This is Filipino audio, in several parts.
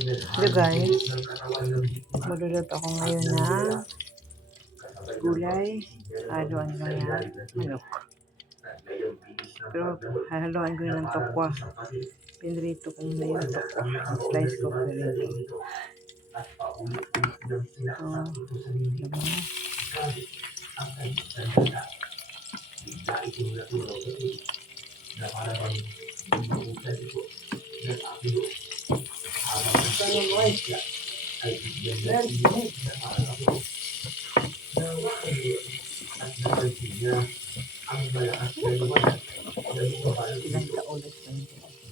Hello guys, magluluto ako ngayon ng gulay. Haluan ko yan, manok. Pero haluan ko yan ng tokwa. Pinrito ko na yung tokwa. Slice ko pinrito. Ilang kaulit na ito.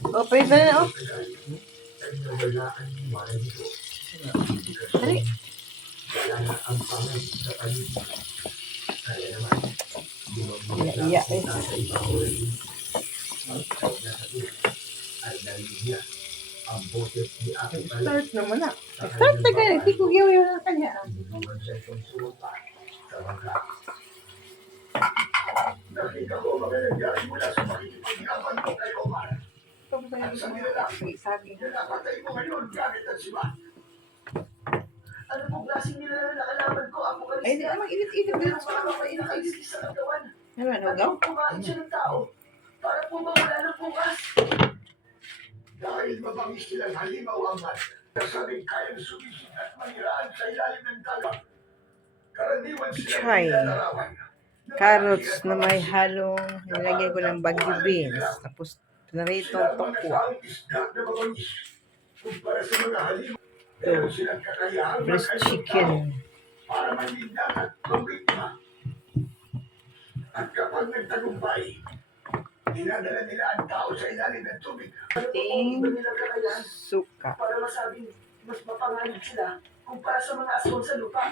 Oh, pwede na oh. Dali. Iya eh. Start naman na. Start na kaya. Hindi ko gawin na kanya. Ano po klaseng nila na nakalaban ko? Ako kanina. Ay, hindi naman init-init din. Nakainis sa katawan. Naman, hugaw? Kumain siya ng tao. Para po ba wala ng bukas? Dahil mabangis nilang halimaw ang mat, nasabing kayang sumisid at maniraan sa ilalim ng dagat. Karaniwan silang Try. nilalarawan. Carrots na may halong nilagay ko ng bagyo beans. Tapos pinarito ang tokwa. Ang isda na mabangis. Kumpara sa mga halimaw, Ito, meron silang kakayahan breast magkaibang chicken. tao para manindag at mabiktima. At kapag nagtagumpay, dinadala nila ang tao sa ilalim ng tubig. Ting Iba nilang kakayahan suka. para masabing mas mapanganib sila kumpara sa mga aswang sa lupa.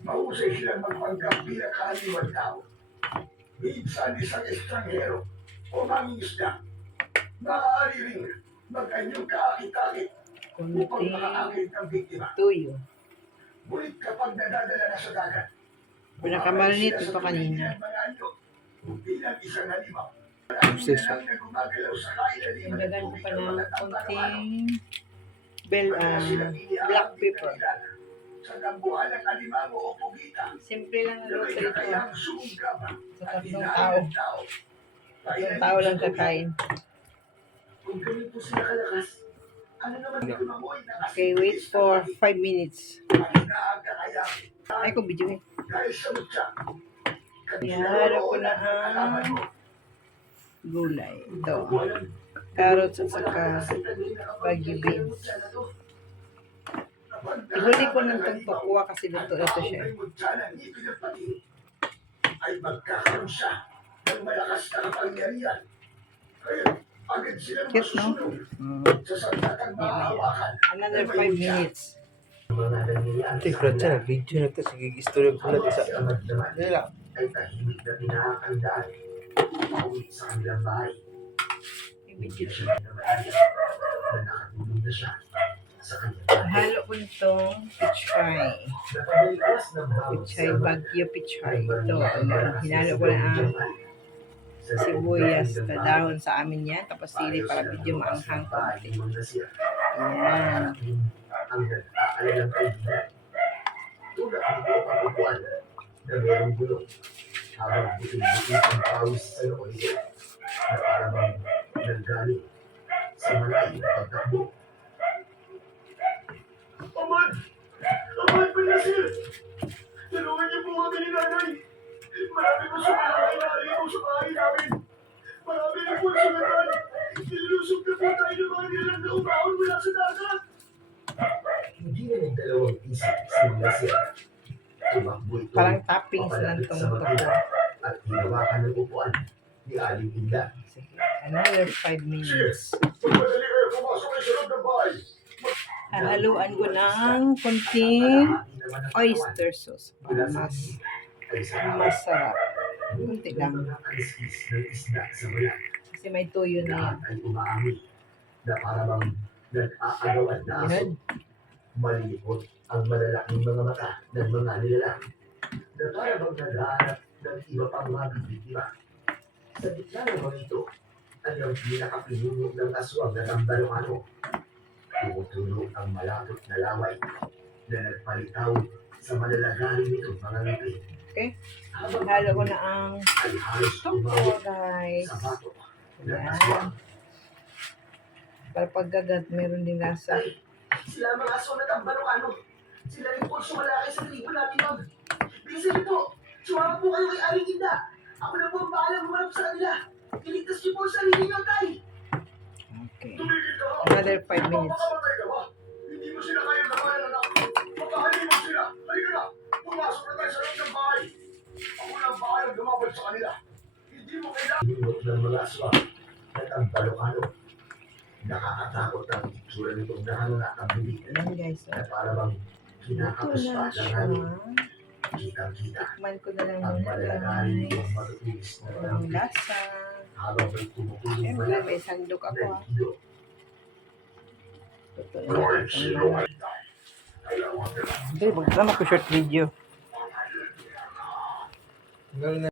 Mahusay silang magpanggap bilang kaaliwan tao. Minsan isang estranghero o mangingisda. Maaari rin mag-anyong kaakit-akit upang Kunting makaakit ng biktima. tuyo. Ngunit kapag nadadala na sa dagat, Pinakamarinate ito kanina. bilang isang halimaw. Obsession. Ang nagumagalaw sa kailalim ng Nagdagan ko tubig pa ng ng mga tambaluan. konting black pepper. Sa dambuhan ng alimango o pugita, Simple lang ang na luto may ito. kakayahang sumunggaban Sa at tatlong hinahal ng tao. tao. Tatlong tao lang kakain. Kung ganito sila kalakas, ano naman ito mamoy na Okay, wait for 5 minutes. at inaagakayahin. Ay, ko video eh. Dahil sa mutya, Ihalo ko na ang gulay. Ito. Carrots at saka bagyo beans. Ihuli ko ng tokwa kasi luto na ito siya. Ay magkakaroon siya ng malakas na kapangyarihan. Kaya agad silang Cute, no? masusunod sa sandatang mahahawakan. Another 5 minutes. Ito yung siya, video na ito. Sige, istorya ko lang isa. Dali lang. Ay tahimik na pinakakandaan. Pauwi sa kanilang bahay. I-video. Siya na maaari na nakatulog na siya sa kanyang bahay. Ihalo ko nitong pichay. Napabilis ng bawat Pichay, sabay. bagyo pichay. Ito. Hinalo ko na ang sibuyas na dahon sa amin yan. Tapos sili para medyo maanghang konti. Ayan. Ang nag-aalalang kaibigan. Tulad ng pagpapuan na mayroong gulong habang buting-buting ang pawis sa looy na parang nanggaling sa malayong pagtakbo. Amad! Amad, Panasir! Tulungan niyo po kami ni nanay! Marami po sa mga kailangan sa bahay namin! Marami na po sugatan! Nilusog na po tayo ng mga nilang na umahon mula sa dagat! Hindi na nagdalawang isip si Panasir. Tumakbo ito Parang toppings lang itong tokwa. at hinawakan ng upuan ni Aling Inda. Sige. Another 5 minutes. Magmadali kayo pumasok kayo sa loob ng bahay! Hahaluan ko ng konting oyster sauce para mas masarap. Kunti lang. Kasi may tuyo na yan. Ay umaamoy na parang nag-aagawan na aso. Yan. Malibot ang malalaking mga mata ng mga nilalang na parang naghahanap ng iba pang mabibiktima. Sa gitna ng mga ito ay ang pinakapinuno ng aswang na tambalong ano. ang malapot na laway na nagpalitaw sa malalagaring nitong mga ngipin. Okay. Halo ko na ang Ay halos toko, umabot guys. sa bato ng Yan. aswang. Para paggagat, meron din lasa. Ay, sila mga aso at ang balokano. Sila rin po sumalaki sa tribo natin, ma'am. Bilisan niyo po. Sumama po kayo kay Aling Inda. Ako na po ang bahalang humarap sa kanila. Iligtas niyo po ang sarili niyo, tay. Okay. Tumigil ka ba? Another 5 minutes. Mapakamatay ka ba? Hindi mo sila kayang labanan, anak. Makahalimang sila. Halika na. Pumasok na tayo sa loob ng bahay. Ako na ang bahalang lumabot sa kanila. Hindi mo kailangan. Lumot ng mga aswang at ang balokano. Nakakatakot ang itsura nitong nahangat ang bibig Ayan guys. na para bang Ito kinakapos na pa ng siya. hangin. Kitang-kita Tikman ko na lang ang muna malalagaring guys. nitong matutulis na Ang walang lasa. habang may tumutulong Siyempre, na may sandok ako ah. hilo. Ito na. Hindi, magkama ko short video. Hanggang na